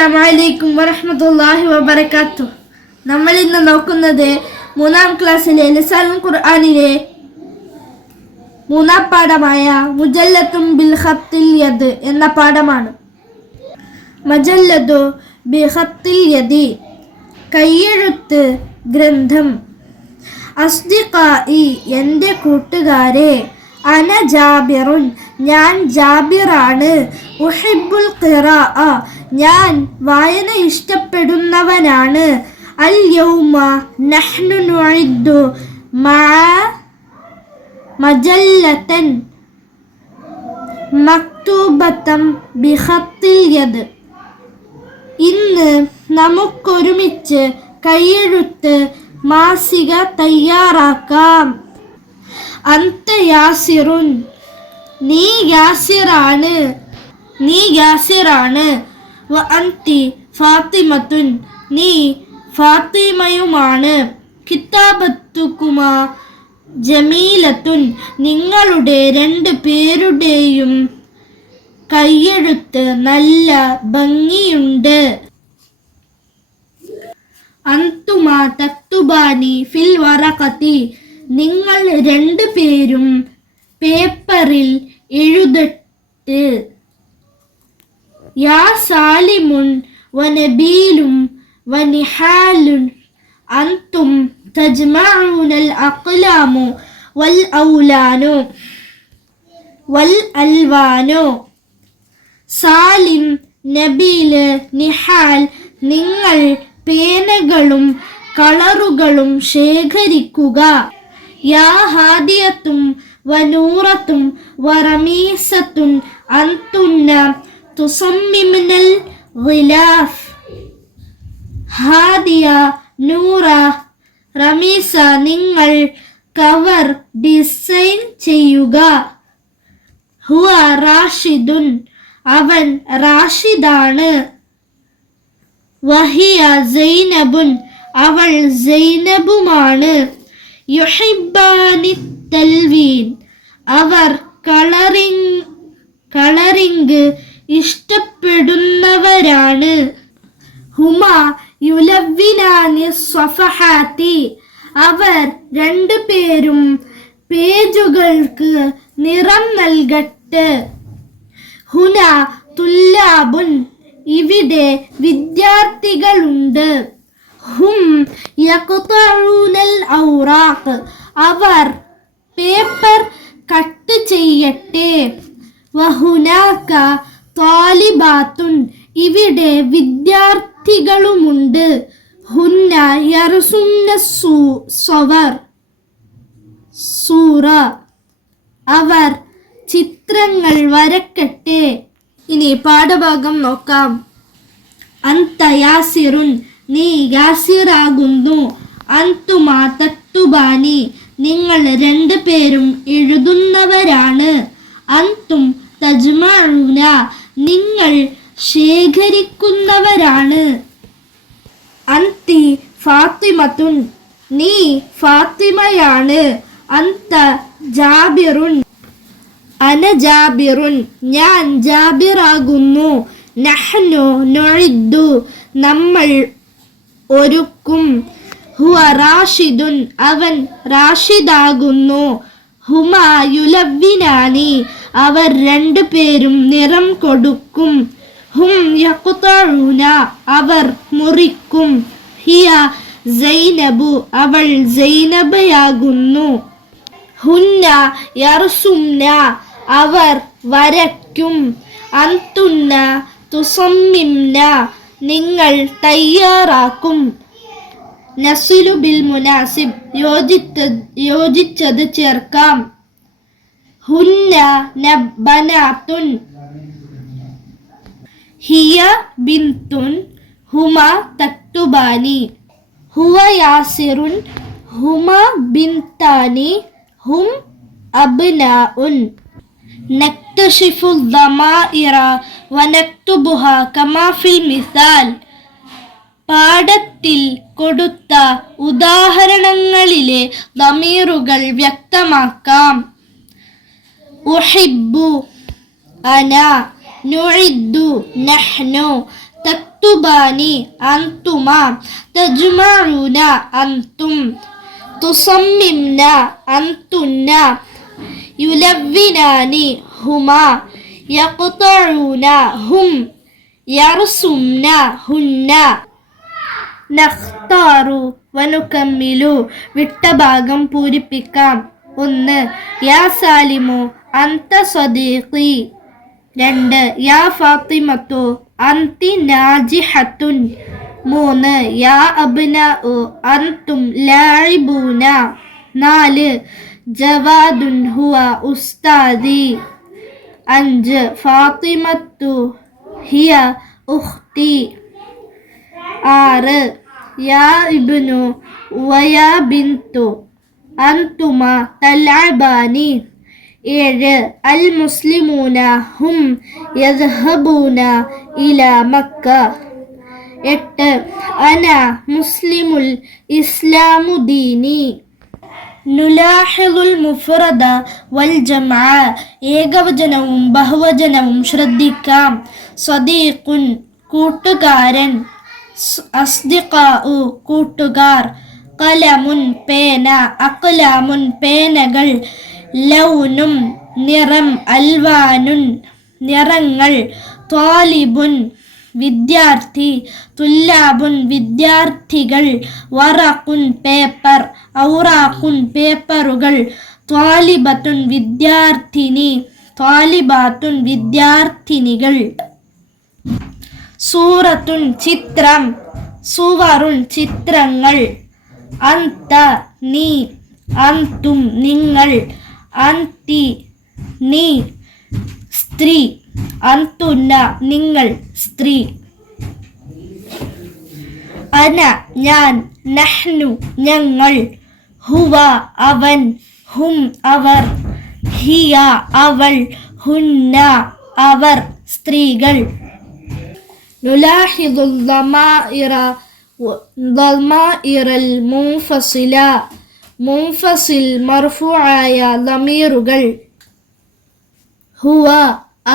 അസ്സലാമു അലൈക്കും വറഹ്മത്തുള്ളാഹി വബറകാതുഹു. നമ്മൾ ഇന്ന് നോക്കുന്നത് 3-ാം ക്ലാസ്സിലെ ലിസാനുൽ ഖുർആനിലെ 3-ാം പാഠമായ മുജല്ലത്തും ബിൽ ഖത്തിൽ യദ് എന്ന പാഠമാണ്. മജല്ലതു ബി ഖത്തിൽ യദി, കയ്യെഴുത്ത് ഗ്രന്ഥം. അസ്ദിഖായി, എൻ്റെ കൂട്ടുകാരെ. അന ജാബിറുൻ, ഞാൻ ജാബിറാണ്. ഉഹിബ്ബുൽ ഖിറാഅ, ഞാൻ വായന ഇഷ്ടപ്പെടുന്നവനാണ്. അൽ യൗമ നഹ്നു നുഇദ്ദു മജല്ലതൻ മക്തൂബതൻ ബിഖത്തിൽ യദ്, ഇന്ന് നമുക്കൊരുമിച്ച് കയ്യെഴുത്ത് മാസിക തയ്യാറാക്കാം. അന്ത യാസിറുൻ, നീ യാസിറാണ്. വ അന്തി ഫാത്തിമത്തുൻ, നീ ഫാത്തിമയുമാണ്. കിതാബത്തുകുമാ ജമീലത്തുൻ, നിങ്ങളുടെ 2 പേരുടെയും കയ്യെഴുത്ത് നല്ല ഭംഗിയുണ്ട്. അന്തുമാ തക്തുബാനി ഫിൽ വറഖതി, നിങ്ങൾ 2 പേരും പേപ്പറിൽ എഴുതട്ടെ. യാ സാലിമുൻ വ നബീലും വ നിഹാലുൻ അൻതും തജ്മഊനൽ അഖ്ലാമു വൽ ഔലാനു വൽ അൽവാനു. സാലിം, നബീൽ, നിഹാൽ, നിങ്ങൾ പേനകളും കളറുകളും ശേഖരിക്കുക. യാ ഹാദിയത്തും വ നൂറത്തും വ റമീസത്തുൻ അൻതുന്ന തുസമ്മിമുനൽ ഗിലാഫ്. ഹാദിയ, നൂറ, റമീസ, നിങ്ങൾ കവർ ഡിസൈൻ ചെയ്യുക. ഹുവ റാഷിദുൻ, അവൻ റാഷിദാണ്. വഹിയ സൈനബുൻ, അവൾ സൈനബുമാണ്. യുഹിബ്ബാനി തൽവീൻ, അവർ കളറിംഗ് ഇഷ്ടപ്പെടുന്നവരാണ്. ഹുമ യുലവ്വിനാനി സ്വഫഹാത്തി, അവർ 2 പേരും പേജുകൾക്ക് നിറം നൽകട്ടെ. ഹുന തുല്ലാബുൻ, ഇവിടെ വിദ്യാർത്ഥികളുണ്ട്. ഹും യഖ്തഊനൽ ഔറാഖ്, അവർ പേപ്പർ കട്ട് ചെയ്യട്ടെ. വഹുനാക ത്വാലിബാത്തുൻ, ഇവിടെ വിദ്യാർത്ഥികളുമുണ്ട്. ഹുന്ന യർസുന്ന സൂറ, അവർ ചിത്രങ്ങൾ വരക്കട്ടെ. ഇനി പാഠഭാഗം നോക്കാം. അന്ത യാസിറുൻ, നീ യാസിറാകുന്നു. അന്തുമാ തക്തുബാനി, നിങ്ങൾ 2 പേരും എഴുതുന്നവരാണ്. അന്തും തജ്മഊന, നിങ്ങൾ ശേഖരിക്കുന്നവരാണ്. അന്തി ഫാത്തിമത്തുൻ, നീ ഫാത്തിമയാണ്. അന്ത ജാബിറുൻ, അന ജാബിറുൻ, ഞാൻ ജാബിറാകുന്നു. നഹ്നു നുഇദ്ദു, നമ്മൾ ഒരുക്കും. ഹുവ റാഷിദുൻ, അവൻ റാഷിദാകുന്നു. ഹുമാ യുലവ്വിനാനി, അവർ 2 പേരും നിറം കൊടുക്കും. ഹും യഖ്തഊന, അവർ മുറിക്കും. ഹിയ സൈനബു, അവൾ സൈനബയാകുന്നു. ഹുന്ന യർസുംന, അവർ വരയ്ക്കും. അൻതുന്ന തുസമ്മിംന, നിങ്ങൾ തയ്യാറാക്കും. നസിലു ബിൽ മുനാസിബ്, യോജിച്ചത് ചേർക്കാം. ഹുന്ന ബനാത്തുൻ, ഹിയ ബിൻതുൻ, ഹുമ തക്തുബാനി. ഹുവ യാസിറുൻ, ഹുമ ബിൻതാനി, ഹും അബ്നാഉൻ. നക്തശിഫു ദമാഇറ വനക്തുബുഹ കമാ ഫിൽ മിസാൽ, പാഠത്തിൽ കൊടുത്ത ഉദാഹരണങ്ങളിലെ ദമീറുകൾ വ്യക്തമാക്കാം. ഉഹിബ്ബു, അന, നുഇദ്ദു, നഹ്നു, തക്തു തക്തുബാനി അൻതുമ തജ്മഊന അൻതും തുസമ്മിംന അൻതുന്ന യുലവ്വിനാനി ഹുമാ യഖ്തഊന ഹും യർസുംന ഹുന്ന നഖ്താറു വനുകമ്മിലു വിട്ട ഭാഗം പൂരിപ്പിക്കാം. 1. യാ സാലിമു അന്ത സദീഖി. 2. യാ ഫാത്തിമത്തു അന്തി നാജിഹത്തുൻ. 3. യാ അബ്നാഉ അൻതും ലാഇബൂന. 4. ജവാദുൻ ഹുവ ഉസ്താദി. 5. ഫാത്തിമത്തു ഹിയ ഉഖ്തി. 6. യാ ഇബ്നു വയാ ബിന്തു അൻതുമ തൽഅബാനി. 7. അൽ മുസ്ലിമൂന ഹും യദ്ഹബൂന ഇലാ മക്ക. 8. അന മുസ്ലിമുൽ ഇസ്ലാമു ദീനി. നുലാഹിദുൽ മുഫ്രദ വൽ ജംഅ. ഏകവചനവും ബഹുവചനവും ശ്രദ്ധിക്കാം. സദീഖുൻ കൂട്ടുകാരൻ, അസ്ദിഖാഉ കൂട്ടുകാർ, ഖലമുൻ പേന, അഖ്ലാമുൻ പേനകൾ, ലൗനും നിറം, അൽവാനുൻ നിറങ്ങൾ, ത്വാലിബുൻ വിദ്യാർത്ഥി, തുല്ലാബുൻ വിദ്യാർത്ഥികൾ, വറഖുൻ പേപ്പർ, ഔറാഖുൻ പേപ്പറുകൾ, ത്വാലിബത്തുൻ വിദ്യാർത്ഥിനി, ത്വാലിബാത്തുൻ വിദ്യാർത്ഥിനികൾ. സൂറത്തുൻ ചിത്രം, സുവറുൻ ചിത്രങ്ങൾ, അന്ത നീ, അന്തും നിങ്ങൾ, അന്തി നീ, സ്ത്രീ, അന്തുന്ന നിങ്ങൾ, സ്ത്രീ. അന ഞാൻ, നഹ്നു ഞങ്ങൾ, ഹുവ അവൻ, ഹും അവർ, ഹിയ അവൾ, ഹുന്ന അവർ, സ്ത്രീകൾ. നുലാഹിദുൽ ളമാഇറൽ മുൻഫസില. മുൻഫസിൽ മർഫൂആയ ദമീറുകൾ. ഹുവ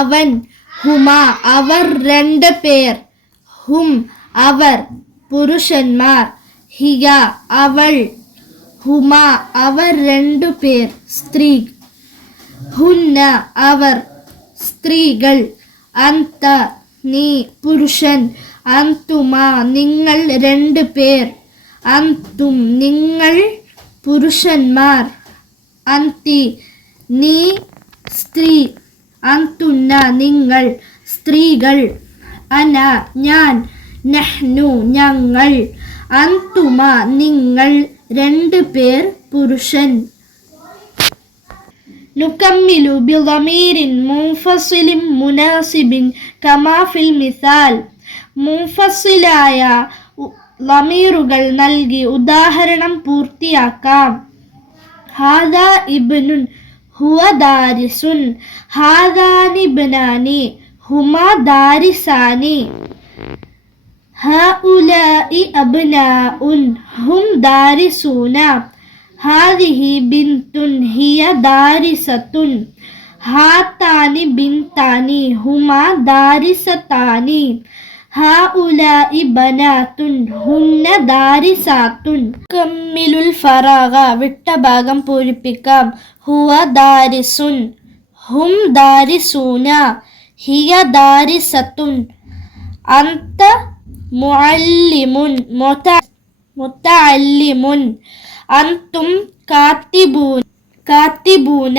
അവൻ, ഹുമ അവർ രണ്ട് പേർ, ഹും അവർ പുരുഷന്മാർ, ഹിയ അവൾ, ഹുമ അവർ രണ്ടു പേർ, സ്ത്രീ, ഹുന്ന അവർ സ്ത്രീകൾ, അന്ത നീ പുരുഷൻ, അന്തുമ നിങ്ങൾ രണ്ട് പേർ, അന്തും നിങ്ങൾ പുരുഷന്മാർ, അന്തി നീ സ്ത്രീ, അന്തുന്ന നിങ്ങൾ സ്ത്രീകൾ, അന ഞാൻ, നഹ്നു ഞങ്ങൾ, അന്തുമ നിങ്ങൾ രണ്ട് പേർ പുരുഷൻ. നുകമ്മിലു ബിളമീരിൻ മുൻഫസിലിൻ മുനാസിബിൻ കമാ ഫിൽ മിസാൽ. മുൻഫസിലായ ലമീറുകൾ നൽകി ഉദാഹരണം പൂർത്തിയാക്കാം. ഹാദാ ഇബ്നുൻ ഹുവ ദാരിസുൻ, ഹാദാനി ഇബ്നാനി ഹുമാ ദാരിസാനി, ഹഉലാഇ അബ്നാഉൻ ഹും ദാരിസൂന, ഹാദിഹി ബിന്തുൻ ഹിയ ദാരിസത്തുൻ, ഹാതാനി ബിന്താനി ഹുമാ ദാരിസതാനി, ഹഉലാഇ ബനാതുൻ ഹുന്ന ദാരിസാത്തുൻ. കമ്മിലുൽ ഫറാഗ വിട്ട ഭാഗം പൂരിപ്പിക്കാം. ഹുവ ദാരിസുൻ, ഹും ദാരിസൂന, ഹിയ ദാരിസത്തുൻ, അന്ത മുഅല്ലിമുൻ മുതഅല്ലിമുൻ, അന്തും കാത്തിബൂന,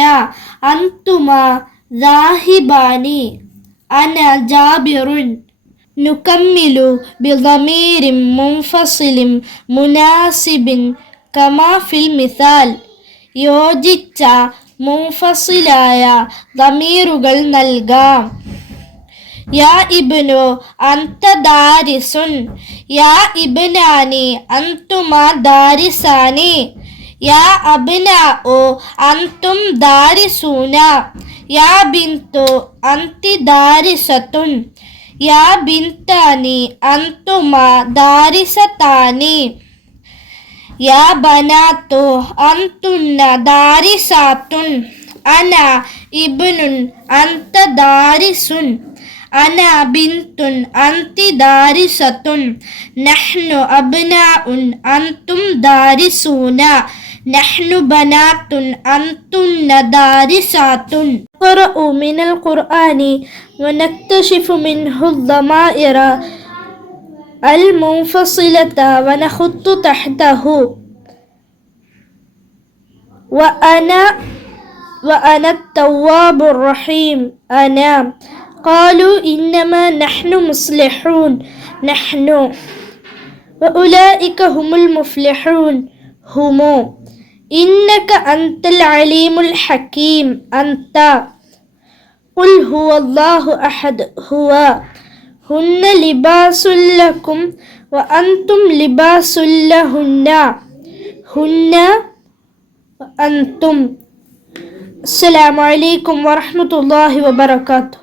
അന്തുമ ദാഹിബാനി, അന ജാബിറുൻ. നുകമ്മിലു ബിളമീരിൻ മുൻഫസിലിൻ മുനാസിബിൻ കമാ ഫിൽ മിസാൽ. യോജിച്ച മുൻഫസിലായ ദമീറുകൾ നൽകാം. യാ ഇബ്നു അന്ത ദാരിസുൻ, യാ ഇബ്നാനി അന്തുമാ ദാരിസാനി, യാ അബ്നാഉ അന്തും ദാരിസൂന, യാ ബിന്തു അന്തി ദാരിസത്തുൻ, യാ ബിന്താനി അന്തുമാ ദാരിസതാനി, യാ ബനാതു അന്തുന്ന ദാരിസാത്തുൻ, അന ഇബ്നുൻ അന്ത ദാരിസുൻ, أنا بنت أنت دارسة نحن أبناء أنتم دارسون نحن بنات أنتن دارسات نقرأ من القرآن ونكتشف منه الضمائر المنفصلة ونخط تحته وأنا التواب الرحيم أنا قالوا إنما نحن مصلحون نحن وأولئك هم المفلحون هم إنك أنت العليم الحكيم أنت قل هو الله أحد هو هن لباس لكم وأنتم لباس لهن هن وأنتم. السلام عليكم ورحمة الله وبركاته.